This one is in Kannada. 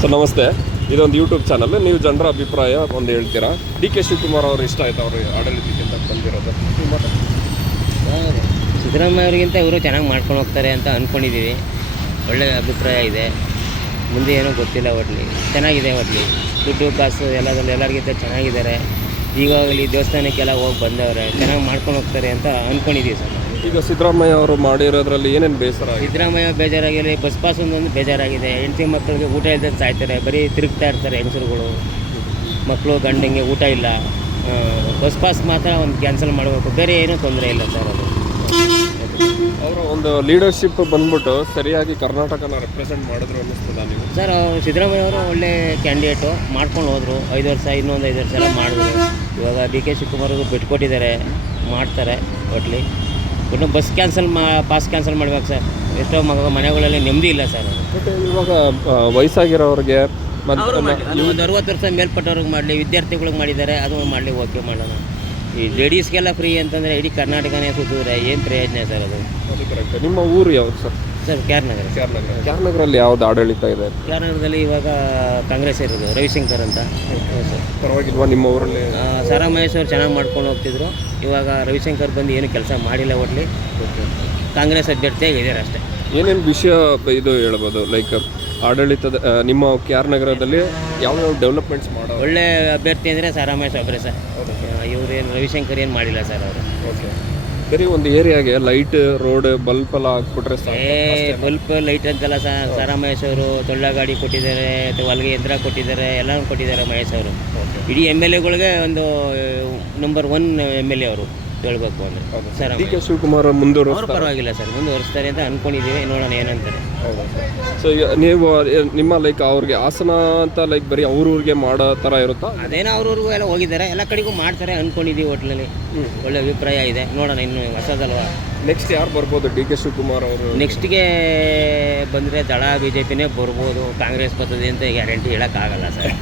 ಸರ್ ನಮಸ್ತೆ, ಇದೊಂದು ಯೂಟ್ಯೂಬ್ ಚಾನಲ್. ನೀವು ಜನರ ಅಭಿಪ್ರಾಯ ಒಂದು ಹೇಳ್ತೀರಾ? ಡಿ ಕೆ ಶಿವಕುಮಾರ್ ಅವರು ಇಷ್ಟ ಆಯ್ತು ಅವರು ಆಡಳಿತಕ್ಕೆ ಅಂತ ಬಂದಿರೋದು? ಸಿದ್ದರಾಮಯ್ಯ ಅವರಿಗಿಂತ ಇವರು ಚೆನ್ನಾಗಿ ಮಾಡ್ಕೊಂಡು ಹೋಗ್ತಾರೆ ಅಂತ ಅಂದ್ಕೊಂಡಿದ್ದೀವಿ. ಒಳ್ಳೆಯ ಅಭಿಪ್ರಾಯ ಇದೆ. ಮುಂದೆ ಏನೋ ಗೊತ್ತಿಲ್ಲ, ಒಟ್ಲಿ ಚೆನ್ನಾಗಿದೆ. ಒಟ್ಲಿ ದುಡ್ಡು ಕಾಸು ಎಲ್ಲದರಲ್ಲಿ ಎಲ್ಲರಿಗಿಂತ ಚೆನ್ನಾಗಿದ್ದಾರೆ. ಈಗಾಗಲೇ ದೇವಸ್ಥಾನಕ್ಕೆಲ್ಲ ಹೋಗಿ ಬಂದವ್ರೆ, ಚೆನ್ನಾಗಿ ಮಾಡ್ಕೊಂಡು ಹೋಗ್ತಾರೆ ಅಂತ ಅಂದ್ಕೊಂಡಿದ್ದೀವಿ ಸರ್. ಈಗ ಸಿದ್ದರಾಮಯ್ಯ ಅವರು ಮಾಡಿರೋದ್ರಲ್ಲಿ ಏನೇನು ಬೇಸರ? ಸಿದ್ದರಾಮಯ್ಯ ಬೇಜಾರಾಗಿದೆ, ಬಸ್ ಪಾಸ್ ಒಂದೊಂದು ಬೇಜಾರಾಗಿದೆ. ಹೆಂಡತಿ ಮಕ್ಕಳಿಗೆ ಊಟ ಇಲ್ಲದೆ ಸಾಯ್ತಾರೆ, ಬರೀ ತಿರುಗ್ತಾ ಇರ್ತಾರೆ ಹೆಂಗಸರುಗಳು. ಮಕ್ಕಳು ಗಂಡಂಗೆ ಊಟ ಇಲ್ಲ. ಬಸ್ ಪಾಸ್ ಮಾತ್ರ ಒಂದು ಕ್ಯಾನ್ಸಲ್ ಮಾಡಬೇಕು, ಬೇರೆ ಏನೂ ತೊಂದರೆ ಇಲ್ಲ ಸರ್. ಅದು ಅವರ ಒಂದು ಲೀಡರ್ಶಿಪ್ ಬಂದ್ಬಿಟ್ಟು ಸರಿಯಾಗಿ ಕರ್ನಾಟಕನ ರೆಪ್ರೆಸೆಂಟ್ ಮಾಡಿದ್ರು ಅನ್ನಿಸ್ತದ ನೀವು? ಸರ್, ಸಿದ್ದರಾಮಯ್ಯ ಅವರು ಒಳ್ಳೆ ಕ್ಯಾಂಡಿಡೇಟು, ಮಾಡ್ಕೊಂಡು ಹೋದರು. 5 ವರ್ಷ, ಇನ್ನೊಂದು 5 ವರ್ಷ ಎಲ್ಲ ಮಾಡಿದ್ರು. ಇವಾಗ ಡಿ ಕೆ ಶಿವಕುಮಾರ್ ಅವರು ಬಿಟ್ಕೊಟ್ಟಿದ್ದಾರೆ, ಮಾಡ್ತಾರೆ. ಒಟ್ಲಿ ಇನ್ನು ಬಸ್ ಪಾಸ್ ಕ್ಯಾನ್ಸಲ್ ಮಾಡ್ಬೇಕು ಸರ್. ಎಷ್ಟೋ ಮನೆಗಳಲ್ಲಿ ನೆಮ್ಮದಿ ಇಲ್ಲ ಸರ್. ಬಟ್ ಇವಾಗ ವಯಸ್ಸಾಗಿರೋರಿಗೆ ಒಂದು 60 ವರ್ಷ ಮೇಲ್ಪಟ್ಟವ್ರಿಗೆ ಮಾಡಲಿ, ವಿದ್ಯಾರ್ಥಿಗಳಿಗೆ ಮಾಡಿದ್ದಾರೆ, ಅದು ಮಾಡಲಿ, ಓಕೆ ಮಾಡೋಣ. ಈ ಲೇಡೀಸ್ಗೆಲ್ಲ ಫ್ರೀ ಅಂತಂದರೆ ಇಡೀ ಕರ್ನಾಟಕನೇ ಸುತ್ತಿದ್ರೆ ಏನು ಪ್ರಯೋಜನ ಸರ್? ಅದು ಕರೆಕ್ಟ್. ನಿಮ್ಮ ಊರು ಯಾವುದು ಸರ್? ಸರ್ ಕ್ಯಾರ್ನಗರ. ಕ್ಯಾರ್ನಗರಲ್ಲಿ ಯಾವ್ದು ಆಡಳಿತ ಇದೆ? ಕ್ಯಾರ್ನಗರದಲ್ಲಿ ಇವಾಗ ಕಾಂಗ್ರೆಸ್ ಇರೋದು, ರವಿಶಂಕರ್ ಅಂತ. ಸರ್ ಪರವಾಗಿಲ್ವಾ ನಿಮ್ಮ ಊರಲ್ಲಿ? ಸಾರಾ ಮಹೇಶ್ ಅವರು ಚೆನ್ನಾಗಿ ಮಾಡ್ಕೊಂಡು ಹೋಗ್ತಿದ್ರು. ಇವಾಗ ರವಿಶಂಕರ್ ಬಂದು ಏನು ಕೆಲಸ ಮಾಡಿಲ್ಲ. ಒಟ್ಲಿ ಕಾಂಗ್ರೆಸ್ ಅಭ್ಯರ್ಥಿಯಾಗಿ ಇದ್ದಾರೆ ಅಷ್ಟೇ. ಏನೇನು ವಿಷಯ ಇದು ಹೇಳ್ಬೋದು? ಲೈಕ್ ಆಡಳಿತದ ನಿಮ್ಮ ಕ್ಯಾರ್ನಗರದಲ್ಲಿ ಯಾವ್ಯಾವ ಡೆವಲಪ್ಮೆಂಟ್ಸ್ ಮಾಡೋ ಒಳ್ಳೆ ಅಭ್ಯರ್ಥಿ ಅಂದರೆ ಸಾರಾ ಮಹೇಶ್ ಒಬ್ಬರೇ ಸರ್. ಇವ್ರೇನು ರವಿಶಂಕರ್ ಏನು ಮಾಡಿಲ್ಲ ಸರ್ ಅವರು. ಓಕೆ. ಬರೀ ಒಂದು ಏರಿಯಾಗೆ ಲೈಟ್, ರೋಡ್, ಬಲ್ಪ್ ಎಲ್ಲ ಹಾಕ್ಬಿಟ್ರೆ ಬಲ್ಪ್ ಲೈಟ್ ಅಂತೆಲ್ಲ ಸಾರಾ ಮಹೇಶ್ ಅವರು ಗಾಡಿ ಕೊಟ್ಟಿದ್ದಾರೆ, ಹೊಲಿಗೆ ಯಂತ್ರ ಕೊಟ್ಟಿದ್ದಾರೆ, ಎಲ್ಲನೂ ಕೊಟ್ಟಿದ್ದಾರೆ ಮಹೇಶ್ ಅವರು. ಇಡೀ MLAಗಳಿಗೆ ಒಂದು ನಂಬರ್ 1 MLA ಅವರು ಹೇಳ್ಬೇಕು ಅಂದರೆ ಸರ್. ಡಿ ಕೆ ಶಿವಕುಮಾರ್ ಮುಂದುವರಿಸ್ತಾರೆ? ಪರವಾಗಿಲ್ಲ ಸರ್, ಮುಂದುವರಿಸ್ತಾರೆ ಅಂತ ಅಂದ್ಕೊಂಡಿದ್ದೀವಿ. ನೋಡೋಣ ಏನಂತಾರೆ. ಸೊ ನೀವು ನಿಮ್ಮ ಲೈಕ್ ಅವ್ರಿಗೆ ಹಾಸನ ಅಂತ ಲೈಕ್ ಬರೀ ಅವ್ರವ್ರಿಗೆ ಮಾಡೋ ಥರ ಇರುತ್ತಾ? ಅದೇನೋ ಅವ್ರವ್ರಿಗೂ ಎಲ್ಲ ಹೋಗಿದ್ದಾರೆ, ಎಲ್ಲ ಕಡೆಗೂ ಮಾಡ್ತಾರೆ ಅಂದ್ಕೊಂಡಿದ್ದೀವಿ. ಒಟ್ಟಿನಲ್ಲಿ ಒಳ್ಳೆ ಅಭಿಪ್ರಾಯ ಇದೆ. ನೋಡೋಣ, ಇನ್ನು ಹೊಸದಲ್ವಾ. ನೆಕ್ಸ್ಟ್ ಯಾರು ಬರ್ಬೋದು? ಡಿ ಕೆ ಶಿವಕುಮಾರ್ ಅವರು ನೆಕ್ಸ್ಟ್ಗೆ ಬಂದರೆ ದಳ BJPನೇ ಬರ್ಬೋದು, ಕಾಂಗ್ರೆಸ್ ಬರ್ತದೆ ಅಂತ ಗ್ಯಾರಂಟಿ ಹೇಳೋಕ್ಕಾಗಲ್ಲ ಸರ್.